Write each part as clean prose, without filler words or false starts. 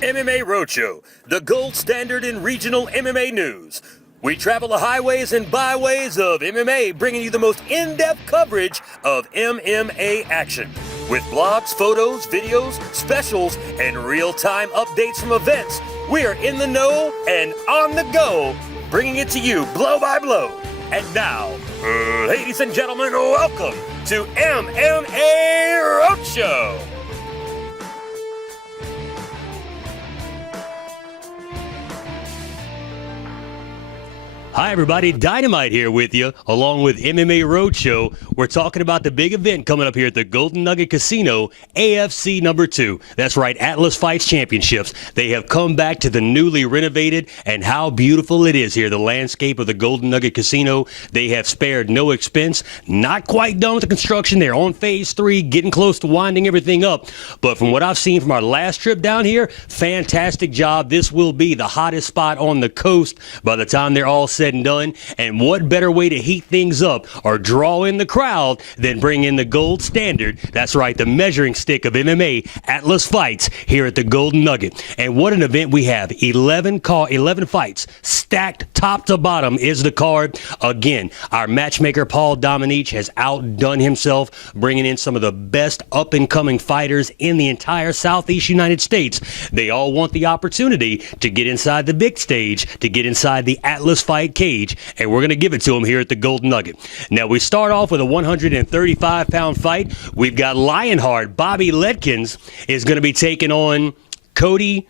MMA Roadshow, the gold standard in regional MMA news. We travel the highways and byways of MMA, bringing you the most in-depth coverage of MMA action. With blogs, photos, videos, specials, and real-time updates from events, we are in the know and on the go, bringing it to you blow by blow. And now, ladies and gentlemen, welcome to MMA Roadshow. Hi everybody, Dynamite here with you, along with MMA Roadshow. We're talking about the big event coming up here at the Golden Nugget Casino, AFC number 2. That's right, Atlas Fights Championships. They have come back to the newly renovated, and how beautiful it is here, the landscape of the Golden Nugget Casino. They have spared no expense, not quite done with the construction. They're on phase 3, getting close to winding everything up. But from what I've seen from our last trip down here, fantastic job. This will be the hottest spot on the coast by the time they're all said and done. And what better way to heat things up or draw in the crowd than bring in the gold standard? That's right, the measuring stick of MMA, Atlas Fights, here at the Golden Nugget. And what an event we have. 11 fights, stacked top to bottom is the card. Again, our matchmaker Paul Dominique has outdone himself, bringing in some of the best up-and-coming fighters in the entire Southeast United States. They all want the opportunity to get inside the big stage, to get inside the Atlas Fight cage, and we're going to give it to them here at the Golden Nugget. Now, we start off with a 135-pound fight. We've got Lionheart. Bobby Letkins is going to be taking on Cody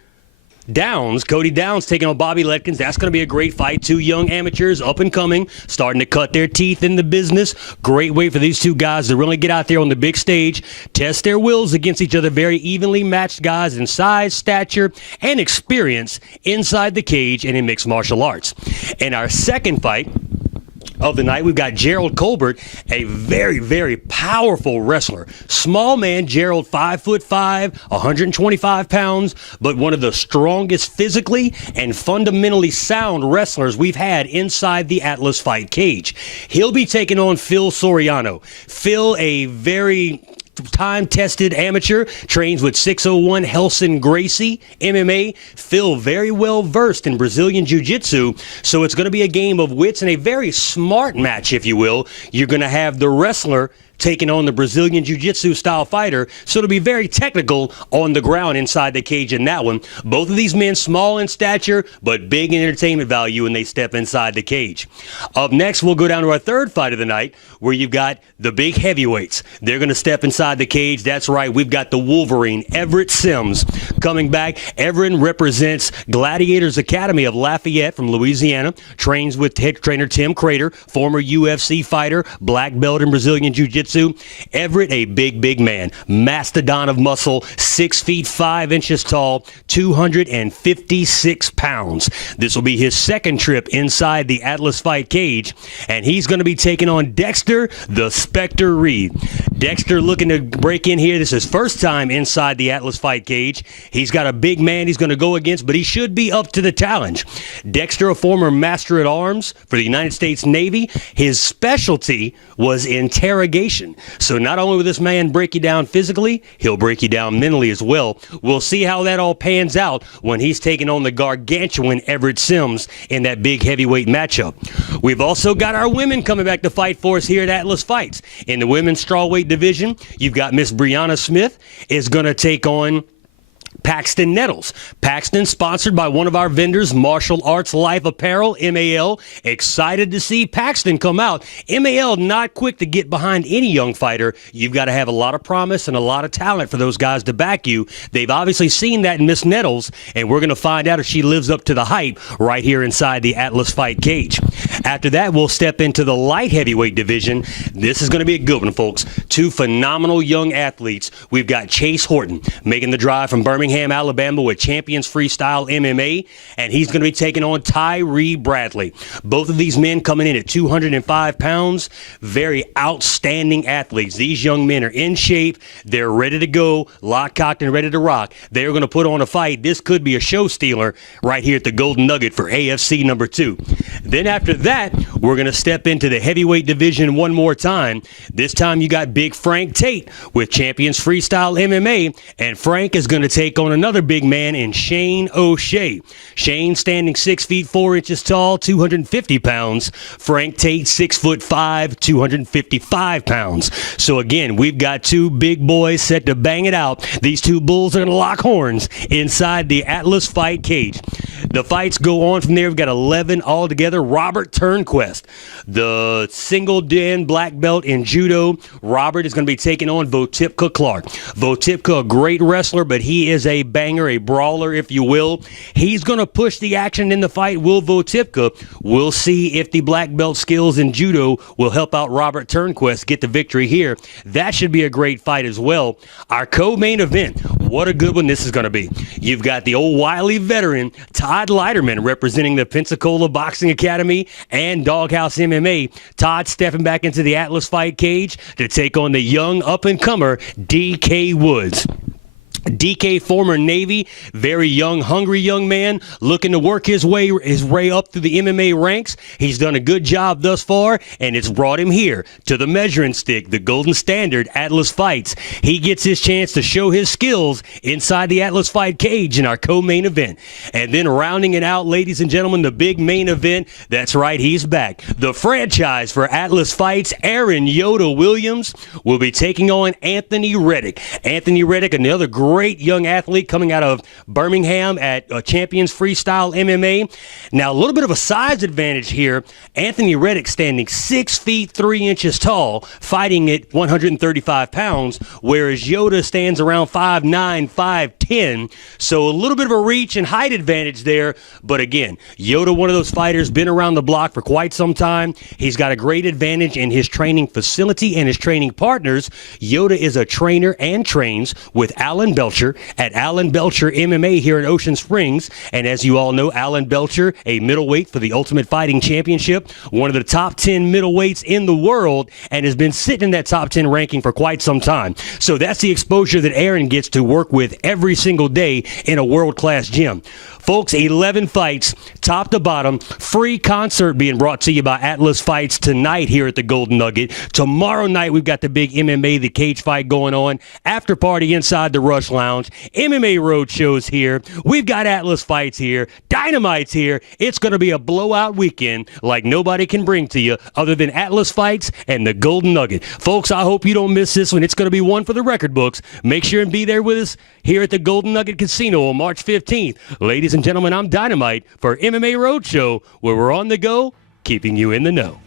Downs. Cody Downs taking on Bobby Letkins. That's going to be a great fight. Two young amateurs, up and coming, starting to cut their teeth in the business. Great way for these two guys to really get out there on the big stage, test their wills against each other. Very evenly matched guys in size, stature, and experience inside the cage and in mixed martial arts. In our second fight of the night, we've got Gerald Colbert, a very, very powerful wrestler. Small man, Gerald, 5'5", 125 pounds, but one of the strongest physically and fundamentally sound wrestlers we've had inside the Atlas Fight cage. He'll be taking on Phil Soriano. Phil, a very time-tested amateur, trains with 601 Helson Gracie MMA. Phil, very well versed in Brazilian Jiu-Jitsu, so it's going to be a game of wits and a very smart match, if you will. You're going to have the wrestler taking on the Brazilian Jiu-Jitsu style fighter, so it'll be very technical on the ground inside the cage in that one. Both of these men small in stature, but big in entertainment value when they step inside the cage. Up next, we'll go down to our third fight of the night, where you've got the big heavyweights. They're going to step inside the cage. That's right, we've got the Wolverine, Everett Sims, coming back. Everett represents Gladiators Academy of Lafayette from Louisiana, trains with head trainer Tim Crater, former UFC fighter, black belt in Brazilian Jiu-Jitsu. Everett, a big, big man, mastodon of muscle, 6 feet 5 inches tall, 256 pounds. This will be his second trip inside the Atlas Fight cage, and he's going to be taking on Dexter, the Spectre Reed. Dexter looking to break in here. This is his first time inside the Atlas Fight cage. He's got a big man he's going to go against, but he should be up to the challenge. Dexter, a former Master at Arms for the United States Navy. His specialty was interrogation. So not only will this man break you down physically, he'll break you down mentally as well. We'll see how that all pans out when he's taking on the gargantuan Everett Sims in that big heavyweight matchup. We've also got our women coming back to fight for us here at Atlas Fights. In the women's strawweight division, you've got Miss Brianna Smith is going to take on Paxton Nettles. Paxton, sponsored by one of our vendors, Martial Arts Life Apparel, MAL. Excited to see Paxton come out. MAL not quick to get behind any young fighter. You've got to have a lot of promise and a lot of talent for those guys to back you. They've obviously seen that in Miss Nettles, and we're going to find out if she lives up to the hype right here inside the Atlas Fight cage. After that, we'll step into the light heavyweight division. This is going to be a good one, folks. Two phenomenal young athletes. We've got Chase Horton making the drive from Birmingham, Alabama with Champions Freestyle MMA, and he's going to be taking on Tyree Bradley. Both of these men coming in at 205 pounds. Very outstanding athletes. These young men are in shape. They're ready to go, locked, cocked, and ready to rock. They're going to put on a fight. This could be a show stealer right here at the Golden Nugget for AFC number 2. Then after that, we're going to step into the heavyweight division one more time. This time you got Big Frank Tate with Champions Freestyle MMA, and Frank is going to take on on another big man in Shane O'Shea. Shane standing 6 feet 4 inches tall, 250 pounds. Frank Tate, 6'5", 255 pounds. So again, we've got two big boys set to bang it out. These two bulls are going to lock horns inside the Atlas fight cage. The fights go on from there. We've got 11 altogether. Robert Turnquest, the single Dan black belt in judo. Robert is going to be taking on Votipka Clark. Votipka, a great wrestler, but he is a banger, a brawler, if you will. He's going to push the action in the fight. Will Votipka? We'll see if the black belt skills in judo will help out Robert Turnquest get the victory here. That should be a great fight as well. Our co-main event, what a good one this is going to be. You've got the old wily veteran, Todd Leiterman, representing the Pensacola Boxing Academy and Doghouse MMA. Todd stepping back into the Atlas fight cage to take on the young up-and-comer DK Woods. DK, former Navy, very young, hungry young man, looking to work his way up through the MMA ranks. He's done a good job thus far, and it's brought him here to the measuring stick, the Golden Standard Atlas Fights. He gets his chance to show his skills inside the Atlas Fight cage in our co-main event. And then rounding it out, ladies and gentlemen, the big main event. That's right, he's back. The franchise for Atlas Fights, Aaron Yoda Williams, will be taking on Anthony Reddick. Anthony Reddick, another great young athlete coming out of Birmingham at Champions Freestyle MMA. Now, a little bit of a size advantage here. Anthony Reddick standing 6 feet 3 inches tall, fighting at 135 pounds, whereas Yoda stands around 5'9", 5'10". So a little bit of a reach and height advantage there. But again, Yoda, one of those fighters, been around the block for quite some time. He's got a great advantage in his training facility and his training partners. Yoda is a trainer and trains with Alan Belcher at Alan Belcher MMA here in Ocean Springs. And as you all know, Alan Belcher, a middleweight for the Ultimate Fighting Championship, one of the top 10 middleweights in the world, and has been sitting in that top 10 ranking for quite some time. So that's the exposure that Aaron gets to work with every single day in a world-class gym. Folks, 11 fights, top to bottom, free concert being brought to you by Atlas Fights tonight here at the Golden Nugget. Tomorrow night, we've got the big MMA, the cage fight going on, after party inside the Rush Lounge, MMA Road shows here. We've got Atlas Fights here, Dynamite's here. It's going to be a blowout weekend like nobody can bring to you other than Atlas Fights and the Golden Nugget. Folks, I hope you don't miss this one. It's going to be one for the record books. Make sure and be there with us here at the Golden Nugget Casino on March 15th. Ladies and gentlemen, I'm Dynamite for MMA Roadshow, where we're on the go, keeping you in the know.